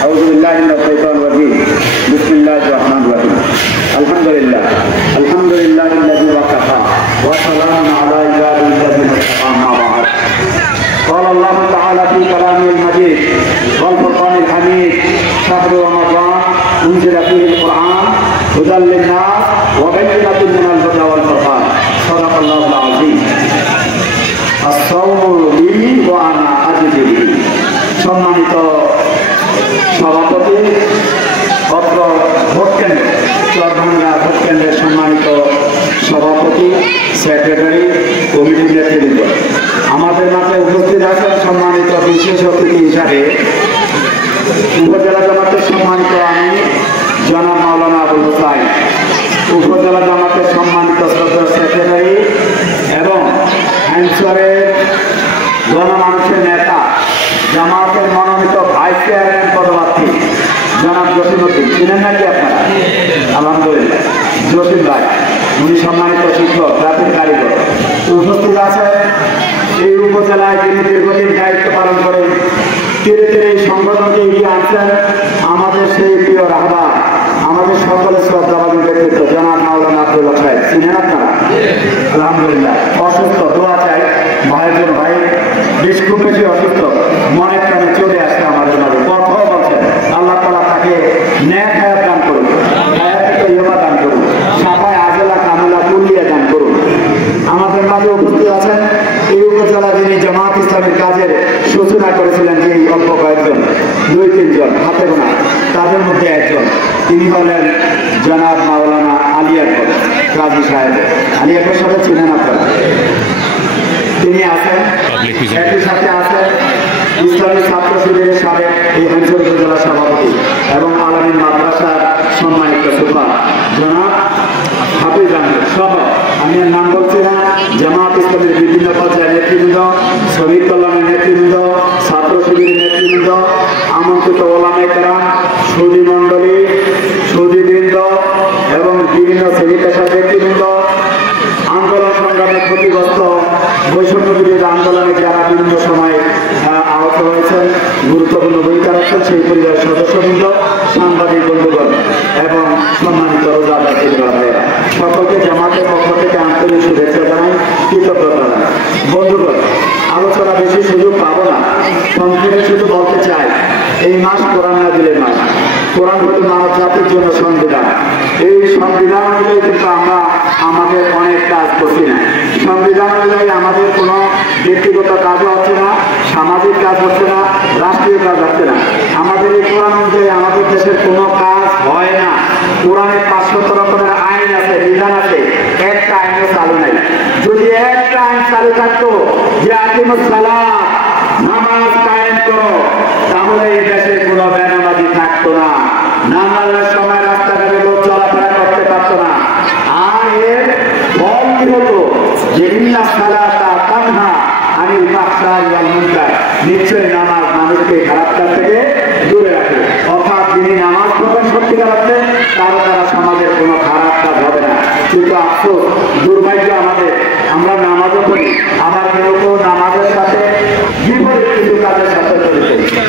أعوذ بالله من الشيطان الرجيم. بسم الله الرحمن الرحيم. الحمد لله الذي وكفى وسلام على عباده الذين اصطفى. أما بعد، قال الله تعالى في كلامه المجيد والفرقان الحميد: شهر رمضان أنزل فيه القرآن هدى للناس وبينات من الهدى والفرقان. صدق الله العظيم. الصوم لي وأنا أجزي به. সম্মানিত সভাপতি, অত্র ভোট কেন্দ্র চরভাঙ্গা ভোট কেন্দ্রের সম্মানিত সভাপতি, সেক্রেটারি, কমিটির নেতৃবৃন্দ, আমাদের মাঝে উপস্থিত আছেন সম্মানিত বিশেষ অতিথি হিসাবে উপজেলা জামাতের সম্মানিত আমি জনাব মাওলানা আবুল হুসাইন, উপজেলা জামাতের সম্মানিত সদস্য সেক্রেটারি এবং আইনসরের গণমানুষের নেতা, জামাতের মনোনীত ভাইস চেয়ারম্যান পদপ্রার্থী জনাব জসিম উদ্দিন। চিনেন নাকি আপনারা? আলহামদুলিল্লাহ, জসিম ভাই, উনি সম্মানিত শিক্ষক, ট্রাফিক কারিগর উপস্থিত আছেন। এই উপজেলায় যিনি দীর্ঘদিন দায়িত্ব পালন করেন, ধীরে ধীরে এই সংগঠনকে এগিয়ে আনছেন আমাদের সেই প্রিয় রাহবার, আমাদের সকলের শ্রদ্ধাবাদী ব্যক্তিত্ব জনাব মাওলানা আব্দুল্লাহ সাহেব। চিনেন আপনারা? আলহামদুলিল্লাহ। অসুস্থ, দোয়া চাই ভাইজন, ভাই বেশ খুব বেশি অসুস্থ, মনের কানে চলে আসছে আমাদের মাঝে, কথাও বলছেন। আল্লাহ তাআলা তাকে ন্যাক হায়াত দান করুন, হায়াত দান করুন, সাফায় আজলা কামলা কুলিয়া দান করুন। আমাদের মাঝে উপস্থিত আছেন এই উপজেলা যিনি জামাত ইসলামের কাজের সূচনা করেছিলেন, যে অল্প কয়েকজন, 2-3 জন হাতে গোনা, তাদের মধ্যে একজন, তিনি হলেন জনাব মাওলানা আলী আকবর কাজী সাহেব। আলী আকবর সাহেব চিনেন আপনারা? তিনি আছেন। একই সাথে আছেন ইসলামী ছাত্র শিবিরের সাবেক এই অঞ্চল উপজেলা সভাপতি এবং আলামী মাদ্রাসার সম্মানিত সুপার জনাব হাফিজ আহমেদ সহ, আমি নাম বলছি না, জামাত ইসলামের বিভিন্ন পর্যায়ের নেতৃবৃন্দ, শহীদ কল্যাণের নেতৃবৃন্দ, ছাত্র শিবিরের নেতৃবৃন্দ, আমন্ত্রিত ওলামায়ে কেরাম, সুধী মণ্ডলী, সুধীবৃন্দ এবং বিভিন্ন শ্রেণী পেশার ব্যক্তিবৃন্দ, আন্দোলন সংগ্রামের ক্ষতিগ্রস্ত বৈষম্য বিরোধী আন্দোলনে যারা বিভিন্ন সময় আহত হয়েছেন, গুরুত্বপূর্ণ ভূমিকা রাখছেন, সেই পরিবারের সদস্যবৃন্দ, সাংবাদিক বন্ধুগণ এবং সম্মানিত রোজাদার ভাইয়েরা, সকলকে জামাতের পক্ষ থেকে আন্তরিক শুভেচ্ছা জানাই, কৃতজ্ঞতা জানাই। বন্ধুগণ, আলোচনা বেশি সুযোগ পাবো না, সংক্ষেপে শুধু বলতে চাই, এই মাস কোরআন নাযিলের মাস। কোরআন হচ্ছে মানব জাতির জন্য সংবিধান। এই সংবিধান অনুযায়ী কিন্তু আমরা আমাদের অনেক কাজ করছি না। সংবিধান অনুযায়ী আমাদের কোনো ব্যক্তিগত কাজও হচ্ছে না, সামাজিক কাজ হচ্ছে না, রাষ্ট্রীয় কাজ হচ্ছে না। আমাদের এই কোরআন অনুযায়ী আমাদের দেশের কোনো কাজ হয় না। কোরআনের 500 রকমের আইন আছে, বিধান আছে, একটা আইনও চালু নেই। যদি একটা আইন চালু থাকতো যে আকিমুস সালাত, নামাজ কায়েম করো, তাহলে এই দেশে কোনো বেনামাজি থাকতো না, নামাজের সময় রাস্তাঘাটে লোক চলাফেরা করতে পারতো না। আর এর ফল কি হতো? যে ইন্নাস সালাতা তানহা আনিল ফাহশাই ওয়াল মুনকার, নিশ্চয়ই নামাজ মানুষকে খারাপ কাজ থেকে দূরে রাখে। অর্থাৎ যিনি নামাজ পড়বেন সত্যিকার অর্থে, তার দ্বারা সমাজের কোনো খারাপ কাজ হবে না। কিন্তু আফসোস, দুর্ভাগ্য আমাদের, আমরা নামাজও পড়ি, আবার কেউ কেউ নামাজের সাথে বিপরীত কিছু কাজের সাথে জড়িত,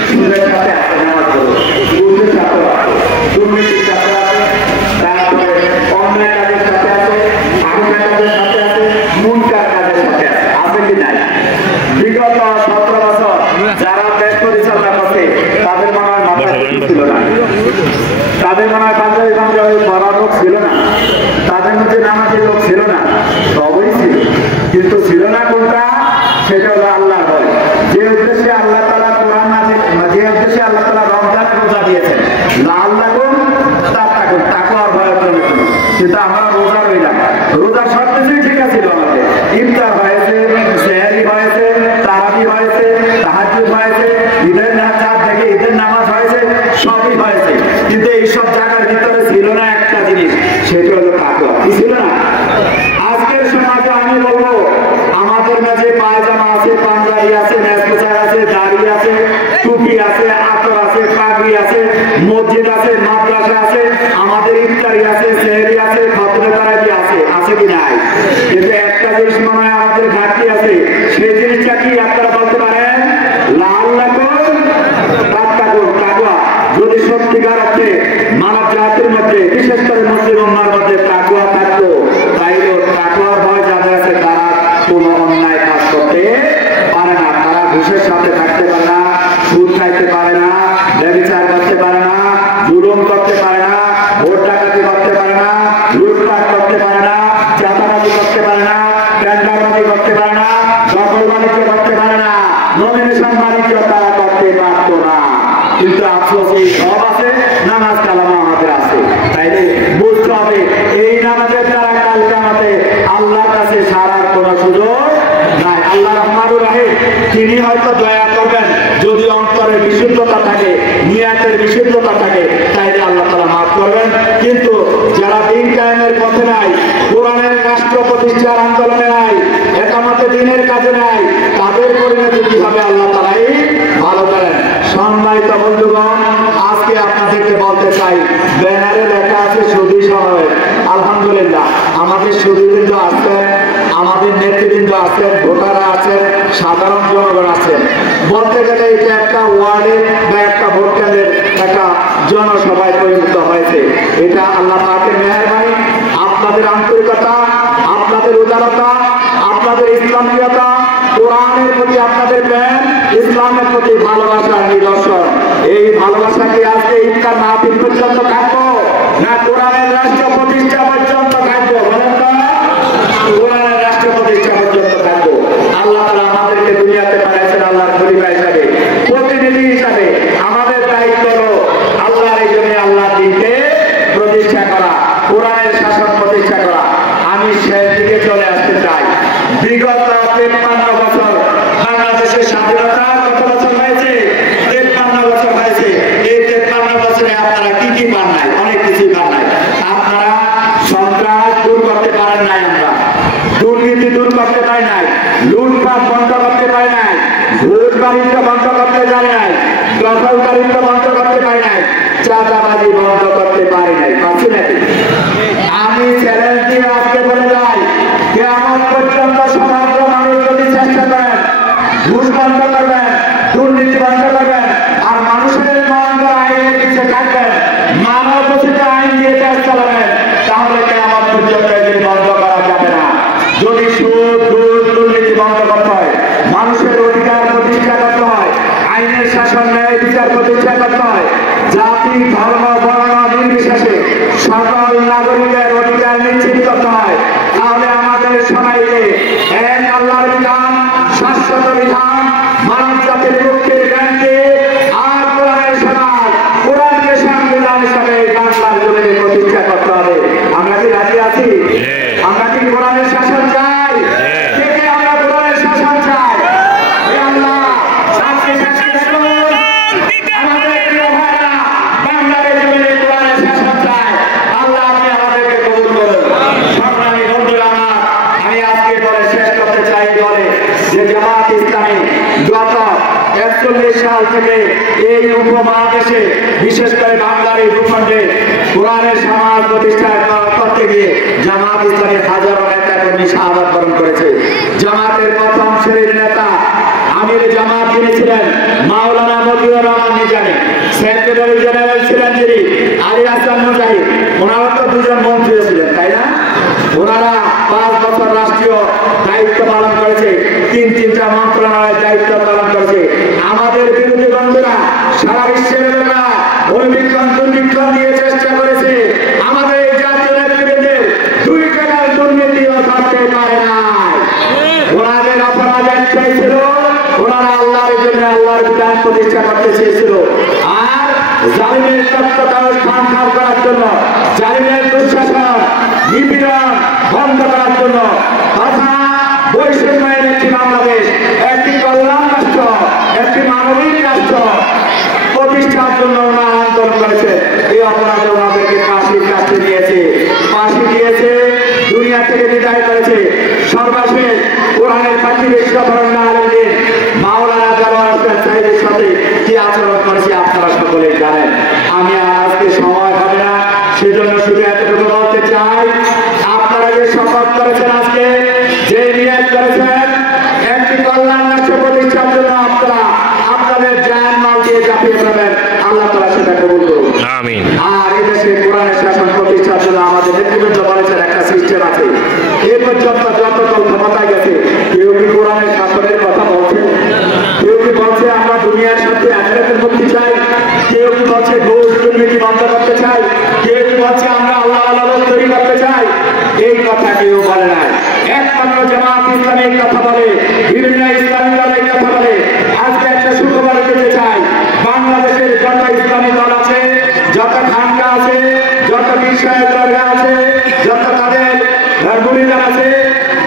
সুদের সাথে আছে নামাজ পড়ো, ঘুষের সাথে আছে, দুর্নীতির সাথে আছে, তারপরে অন্যায় কাজের সাথে আছে, আগুনের কাজের সাথে আছে, মুনকার কাজের সাথে আছে। আছে কি নাই? বিগত 17 বছর যারা দেশ পরিচালনা করছে, তাদের মনে হয় মাথায় ছিল না, তাদের মনে হয় পাঞ্জাবি ভাঙ্গা ওই পড়ার লোক ছিল না, তাদের মধ্যে নামাজের লোক ছিল না, সবই ছিল, কিন্তু ছিল না কোনটা? সেটা হলো আল্লাহ বলে। যে উদ্দেশ্যে আল্লাহ তাআলা কোরআন নাযিল, যে উদ্দেশ্যে আল্লাহ তাআলা রমজান রোজা দিয়েছেন, লাআল্লাকুম তাত্তাকুন, তাকওয়ার ভয়ের জন্য। কিন্তু আমরা রোজা রইলাম, রোজা সব কিছুই ঠিক ছিল আমাদের, ইফতার হয়েছে, সেহরি হয়েছে, তারাবি হয়েছে, তাহাজ্জুদ হয়েছে, ঈদের রাত থেকে ঈদের নামাজ হয়েছে, সবই হয়েছে, কিন্তু এইসব জায়গার ভিতরে ছিল না একটা জিনিস, সেটা হলো তাকওয়া। কি ছিল না? আজকের সমাজে আমি বলবো, আমাদের মাঝে পায়জামা আছে, পাঞ্জাবি আছে, মেসপোশাক আছে, দাড়ি আছে, টুপি আছে, আতর আছে, পাগড়ি আছে, মসজিদ আছে, মাদ্রাসা আছে, আমাদের ইফতারি আছে, সেহরি আছে, খতমে তারাবি আছে, আছে কি নাই? সত্যিকার অর্থে মানব জাতির মধ্যে বিশেষ করে মুসলিম উম্মার মধ্যে তাকওয়া থাকতো, তাইলে তাকওয়ার ভয় যাদের আছে তারা কোনো অন্যায় কাজ করতে পারে না। তারা ঘুষের সাথে থাকতে পারে না, সুদ খাইতে পারে না, ব্যভিচার করতে পারে না, জুলুম করতে পারে না, ভোট ডাকাতি করতে পারে না, লুটপাট করতে পারে না, চাঁদাবাজি করতে পারে না, টেন্ডারবাজি করতে পারে না, দখল বাণিজ্য করতে পারে না, নমিনেশন বাণিজ্য তারা করতে পারত না। কিন্তু আফসোস এই সব আছে, নামাজ কালামা আমাদের আছে। তাইলে বুঝতে হবে এই নামাজের দ্বারা কাল কিয়ামতে আল্লাহর কাছে সারার কোনো সুযোগ নাই। আল্লাহ রহমানুর রাহিম, তিনি হয়তো দয়া করবেন যদি অন্তরের বিশুদ্ধতা থাকে, নিয়াতের বিশুদ্ধতা থাকে, তাইলে আল্লাহ তাআলা মাফ করবেন। কিন্তু যারা দিন কায়েমের পথে নাই, কোরআনের রাষ্ট্র প্রতিষ্ঠার আন্দোলনে নাই, একামতে দিনের কাজে নাই, তাদের পরিণতি কি হবে আল্লাহ তাআলাই ভালো করেন। সম্মানিত বন্ধুগণ, আজকে আপনাদেরকে বলতে চাই, ব্যানারে লেখা আছে সুধী সময়। আলহামদুলিল্লাহ, আমাদের সুধীবৃন্দ আছেন, আমাদের নেতৃবৃন্দ আছেন, ভোটাররা আছেন, সাধারণ জনগণ আছেন। বলতে গেলে এটা একটা ওয়ার্ডে বা একটা ভোট কেন্দ্রের একটা জনসভায় পরিণত হয়েছে। এটা আল্লাহ পাকের মেহেরবানি, আপনাদের আন্তরিকতা, আপনাদের উদারতা, আপনাদের ইসলামীয়তা, কোরআনের প্রতি আপনাদের প্রেম, ইসলামের প্রতি ভালোবাসার নিদর্শন। এই ভালোবাসা কি আজকে ইফতার মাহফিল পর্যন্ত থাকবো, না কোরআনের রাষ্ট্র প্রতিষ্ঠা পর্যন্ত থাকবো? বলেন তো, কোরআনের রাষ্ট্র প্রতিষ্ঠা পর্যন্ত থাকবো। আল্লাহ তাআলা আমাদেরকে দুনিয়াতে পাঠাইছেন আল্লাহর খলিফা হিসাবে, প্রতিনিধি হিসাবে। আমাদের দায়িত্ব হলো আল্লাহর এই জন্য আল্লাহর দ্বীনকে প্রতিষ্ঠা করা, কোরআনের শাসন প্রতিষ্ঠা করা। আমি শেষ দিকে চলে আসতে চাই। বিগত 53 বছর বাংলাদেশের স্বাধীনতা কত বছর হয়েছে? 53 বছর হয়েছে। এই 53 বছরে আপনারা কি কি পান নাই? অনেক কিছুই পান নাই। আপনারা সন্ত্রাস দূর করতে পারেন নাই, আমরা দুর্নীতি দূর করতে পারি নাই, লুটপাট বন্ধ করতে পারি নাই, ঘুষ বাণিজ্য বন্ধ করতে পারি নাই, দখলদারিত্ব বন্ধ করতে পারি নাই, চাঁদাবাজি বন্ধ করতে পারি নাই। পাচ্ছি নাকি? আমি চ্যালেঞ্জ দিয়ে আজকে বলে যাই, কিয়ামত পর্যন্ত সমগ্র মানুষ যদি চেষ্টা করেন, ঘুষ বন্ধ করবেন, দুর্নীতি বন্ধ করবেন, আর মানুষের মঙ্গল আইনের পিছিয়ে থাকবেন, মানব রচিত আইন দিয়ে দেশ চালাবেন, তাহলে কিয়ামত পর্যন্ত এগুলি বন্ধ করা যাবে না। যদি সুদ, ঘুষ, দুর্নীতি বন্ধ করতে হয়, মানুষের অধিকার প্রতিষ্ঠা করতে হয়, আইনের শাসন, ন্যায় বিচার প্রতিষ্ঠা করতে হয়, জাতি, ধর্ম, বর্ণ নির্বিশেষে সকল নাগরিকের অধিকার নিশ্চিত করতে হয়, তাহলে আমাদের সবাইকে এক আল্লাহর বিধান, শাশ্বত বিধান, মানব জাতির পক্ষের জ্ঞানকে আর কোরআনের সমাজ, কোরআনকে সংবিধান হিসাবে বাংলার জমিনে প্রতিষ্ঠা করতে হবে। আমরা কি রাজি আছি? আমরা কি কোরআনের শাসন চাই? কে কে আমরা কোরআনের শাসন চাই? আল্লাহ সাক্ষী সাক্ষী দেখুন, আমাদের প্রিয় ভাইরা বাংলার জমিনে কোরআনের শাসন চাই। আল্লাহ আপনি আমাদেরকে কবুল করুন। সংগ্রামী বন্ধুরা আমার, আমি আজকে পরে শেষ করতে চাই বলে যে জামাত ইসলামী গত 41 সাল থেকে এই উপমহাদেশে, বিশেষ করে বাংলার এই ভূখণ্ডে কোরআনের সমাজ প্রতিষ্ঠা করতে গিয়ে জামাত ইসলামী হাজারো নেতা কর্মী শাহাদাত বরণ করেছে। জামাতের প্রথম শ্রেণীর নেতা আমির জামাত যিনি ছিলেন মাওলানা মতিউর রহমান নিজামী, সেক্রেটারি জেনারেল ছিলেন যিনি আলী হাসান মুজাহিদ, ওনারা তো দুজন মন্ত্রী ছিলেন, তাই না? ওনারা 5 বছর রাষ্ট্রীয় দায়িত্ব পালন করেছে, 3টা মন্ত্রণালয়ের দায়িত্ব পালন করেছে। আমাদের বিরোধী বন্ধুরা সারা বিশ্বের লোকেরা অনুবীক্ষণ দুর্বীক্ষণ নিয়ে চেষ্টা করেছে আমাদের এই জাতীয় নেতৃবৃন্দের 2 টাকার দুর্নীতিও ধরতে পারে না। ওনাদের অপরাধ একটাই ছিল, ওনারা আল্লাহর জন্য আল্লাহর বিধান প্রতিষ্ঠা করতে চেয়েছিল, আর জালিমের তত্ত্বাবধানে সংস্কার করার জন্য, জালিমের দুঃশাসন নিপীড়ন বন্ধ করার জন্য তথা বৈষম্যের একটি বাংলাদেশ, একটি কল্যাণ রাষ্ট্র, একটি মানবিক রাষ্ট্র প্রতিষ্ঠার জন্য ওনারা আন্দোলন করেছে। এই অপরাধে ওনাদেরকে ফাঁসির কাছে দিয়েছে, ফাঁসি দিয়েছে, দুনিয়া থেকে বিদায় করেছে। সর্বশেষ কোরআনের পাখি বিশ্ববরণ্য আলেমদের মাওলানা জালাল সাহেবের সাথে কি আচরণ করেছে আপনারা সকলে জানেন। আমি আজকে সময় হবে না, সেজন্য শুধু এতটুকু বলতে চাই, আপনারা যে শপথ করেছেন, আজকে যে নিয়ত করেছেন একটি কল্যাণ রাষ্ট্র প্রতিষ্ঠার জন্য, আপনারা আপনাদের জান মাল দিয়ে চাপিয়ে দেবেন। আল্লাহ তাআলা সেটা কবুল কবুল করুন। আমিন। আর এই দেশে কোরআনের শাসন প্রতিষ্ঠার জন্য আমাদের নেতৃবৃন্দ বলেছেন একটা সিস্টেম আছে। এই পর্যন্ত যতদল ক্ষমতায় গেছে কেউ কি কোরআনের শাসনের কথা বলছে? কেউ কি বলছে আমরা দুনিয়ার সাথে আখিরাতের মুক্তি চাই? কেউ কি বলছে ঘুষ দুর্নীতি বন্ধ করতে চাই? কেউ কি বলছে আমরা আল্লাহ আল্লাহ তৈরি করতে চাই? এই কথা কেউ বলে না। একমাত্র জামাত ইসলামী এই কথা বলে, বিভিন্ন ইসলামী দল এই কথা বলে। আজকে একটা সুখবর দিতে চাই, বাংলাদেশের যত ইসলামী দল আছে, যত খানকা আছে, যত পীর সাহেব দরগা আছে, যত তাদের মুরিদান আছে,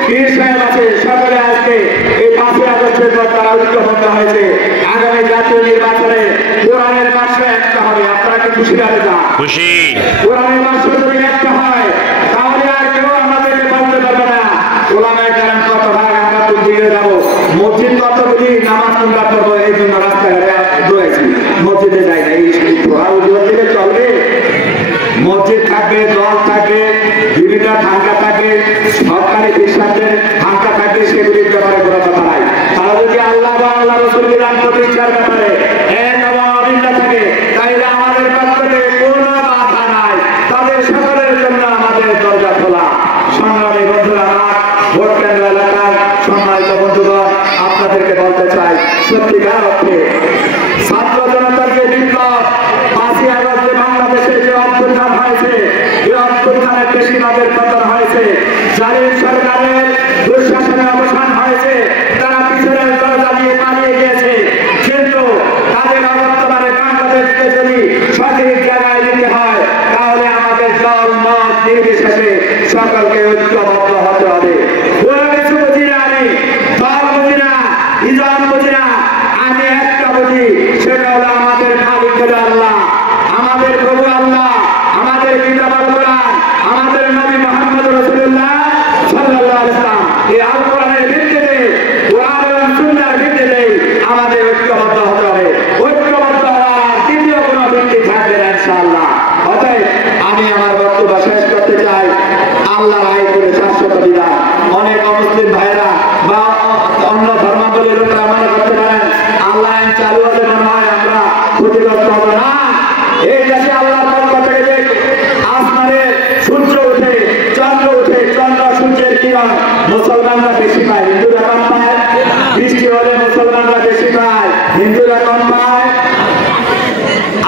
পীর সাহেব আছে, সকলে আজকে এই 5ই আগস্টের পর তারা ঐক্যবদ্ধ হয়েছে। আগামী জাতীয় নির্বাচনে কোরআনের বাক্স একটা হবে। আপনারা কি খুশি হবে? না খুশি? কোরআনের বাক্স যদি একটা হয় তাহলে আর কেউ আমাদেরকে বলতে পারবে না ওলামায়ে কেরাম কত ভাগ আমরা তো দিয়ে যাবো। মসজিদ কত বুঝি নামাজ তোমরা পড়বো, এই জন্য রাস্তাঘাটে দৌড়াইছি, মসজিদে যাই না। এই ঘোরা উজুর দিকে চলবে? মসজিদ থাকবে, দল থাকবে, বিভিন্ন ভাঙ্গা থাকে, সরকারি হিসাবে ভাঙ্গা থাকবে, সেগুলির ব্যাপারে কোনো কথা নাই। তারা যদি আল্লাহ বা আল্লাহ রসুল বিধান প্রতিষ্ঠার ব্যাপারে এক এবং অভিজ্ঞ থাকে তাইলে আমাদের পক্ষ থেকে কোনো বাধা নাই। তাদের সকলের জন্য আমাদের দরজা খোলা। সংগ্রামী বন্ধুরা, ভোট কেন্দ্র এলাকার সম্মানিত বন্ধুগণ, আপনাদেরকে বলতে চাই সত্যিকার অর্থে ছাত্র জনতার যে বিপ্লব 5ই আগস্টে বাংলাদেশে যে অভ্যুত্থান হয়েছে, এই অভ্যুত্থানের বেশিরভাগের পতন হয়েছে, জালিম সরকারের দুঃশাসনের অবসান হয়েছে, তারা পিছনের দরজা দিয়ে পালিয়ে গিয়েছে। কিন্তু তাদের অবর্তমানে বাংলাদেশকে যদি সঠিক জায়গায় নিতে হয় তাহলে আমাদের দল মত নির্বিশেষে সকলকে ঐক্যবদ্ধ হতে হবে। কোনো কিছু বুঝি না, আমি দল বুঝি না, ইজাম বুঝি না, আমি একটা বুঝি, সেটা হলো আমাদের মালিক হলো আল্লাহ, আমাদের প্রভু আল্লাহ, আমাদের কিতাব আল কোরআন, আমাদের নবী মুহাম্মদ রাসূলুল্লাহ সাল্লাল্লাহু আলাইহি ওয়াসাল্লাম। এই আল কোরআনের ভিত্তিতে, কোরআন এবং সুন্নাহর ভিত্তিতে আমাদের ঐক্যবদ্ধ হতে হবে। ঐক্যবদ্ধ হওয়ার দ্বিতীয় কোনো ভিত্তি থাকবে না ইনশাআল্লাহ। অতএব আমি আমার বক্তব্য শেষ করতে চাই। আল্লাহর আইনের শাশ্বত বিধান। অনেক অমুসলিম ভাইরা বা অন্য ধর্মাবলম্বী লোকেরা মনে করতে পারেন আল্লাহ আইন চালু হলে মনে হয় আমরা ক্ষতিগ্রস্ত হবো না। এই দেশে আল্লাহর পক্ষ থেকে যে আসমানে সূর্য উঠে, চন্দ্র উঠে, চন্দ্র সূর্যের কিরণ মুসলমানরা বেশি পায়, হিন্দুরা কম পায়। বৃষ্টি হলে মুসলমানরা বেশি পায়, হিন্দুরা কম পায়।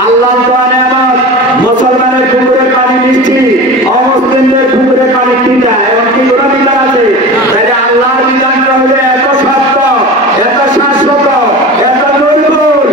আল্লাহর দেওয়া নিয়ামত, মুসলমানের পুকুরের পানি মিষ্টি, অমুসলিমদের পুকুরের পানি তিতা, এবং কি কোনো বিধান আছে? তাই আল্লাহর বিধানটা হলে এত সত্য, এত শাশ্বত, এত নির্ভুল,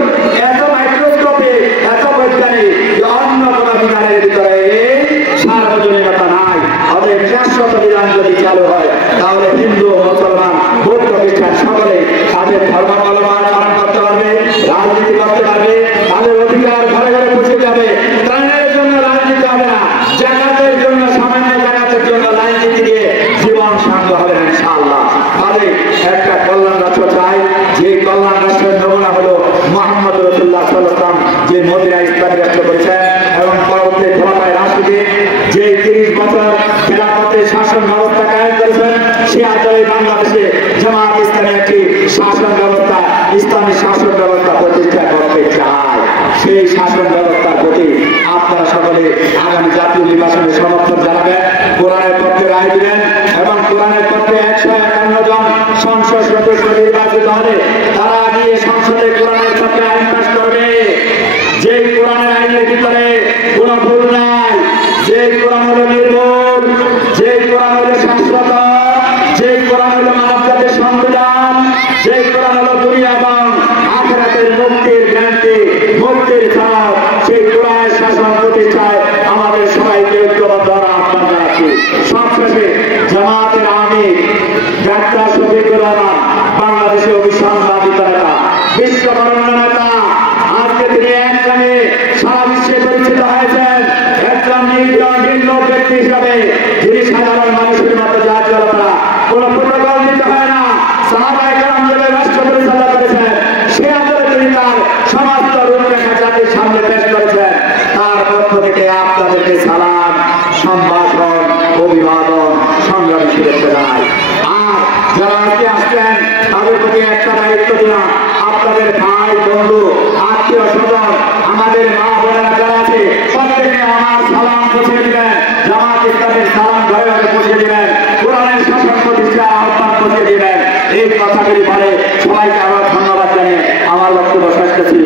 এত মাইক্রোস্কোপিক, এত বৈজ্ঞানিক, অন্য কোনো বিধানের ভিতরে এই সার্বজনীনতা নাই। অতএব শাশ্বত বিধান যদি চালু হয় তাহলে হিন্দু, মুসলমান, বৌদ্ধ, খ্রিস্টান সকলে তাদের ধর্মাবলম্বন পালন করতে পারবে, রাজনীতি করতে পারবে, তাদের অধিকার ঘরে ঘরে পৌঁছে যাবে। ত্রাণের জন্য রাজনীতি হবে না, জাকাতের জন্য, সামান্য জাকাতের জন্য রাজনীতি দিয়ে জীবন শান্ত হবে না ইনশাআল্লাহ। তাহলে একটা কল্যাণ রাষ্ট্র চাই, যে কল্যাণ রাষ্ট্রের নমুনা হলো মুহাম্মদ রাসূলুল্লাহ সাল্লাল্লাহু আলাইহি ওয়াসাল্লাম যে মদিনা ইসলামী রাষ্ট্র করেছেন এবং পরবর্তী খোলাফায়ে রাশিদিন যে 30 বছর খেলাফতে শাসন ব্যবস্থা কায়েম করেছেন, সে আদলে বাংলাদেশে জামাত ইসলামী একটি শাসন ব্যবস্থা, ইসলামী শাসন ব্যবস্থা প্রতিষ্ঠা করতে চায়। সেই শাসন ব্যবস্থার প্রতি আপনারা সকলে আগামী জাতীয় নির্বাচনে সমর্থন জানাবেন, কোরআনের পক্ষে রায় দিবেন এবং কোরআনের পক্ষে 151 জন সংসদ সদস্য নির্বাচিত হলে তারা গিয়ে সংসদে কোরআনের পক্ষে আইন পাস করবে। যে কোরআনের আইনের ভিতরে কোনো ভুল নাই, যে কোরআন হলো নির্ভুল, যে কোরআন হলো শাশ্বত, যে কোরআন হলো মানব জাতির সংবিধান, যে কোরআন হলো দুনিয়া এবং আখিরাতের মুক্তির গ্যারান্টি, মুক্তির সনদ, সেই কোরআনের শাসন প্রতিষ্ঠায় আমাদের সবাইকে ঐক্যবদ্ধ আহ্বান জানাচ্ছি। সবশেষে জামাতের আমির ডাক্তার শফিকুর রহমান, বাংলাদেশে অভিসংবাদিত নেতা, বিশ্ববরণ্য নেতা, আজকে তিনি একজনে সারা বিশ্বে পরিচিত হয়েছেন। এই কথাগুলি বলে সবাইকে আবার ধন্যবাদ জানিয়ে আমার বক্তব্য শেষ করছি।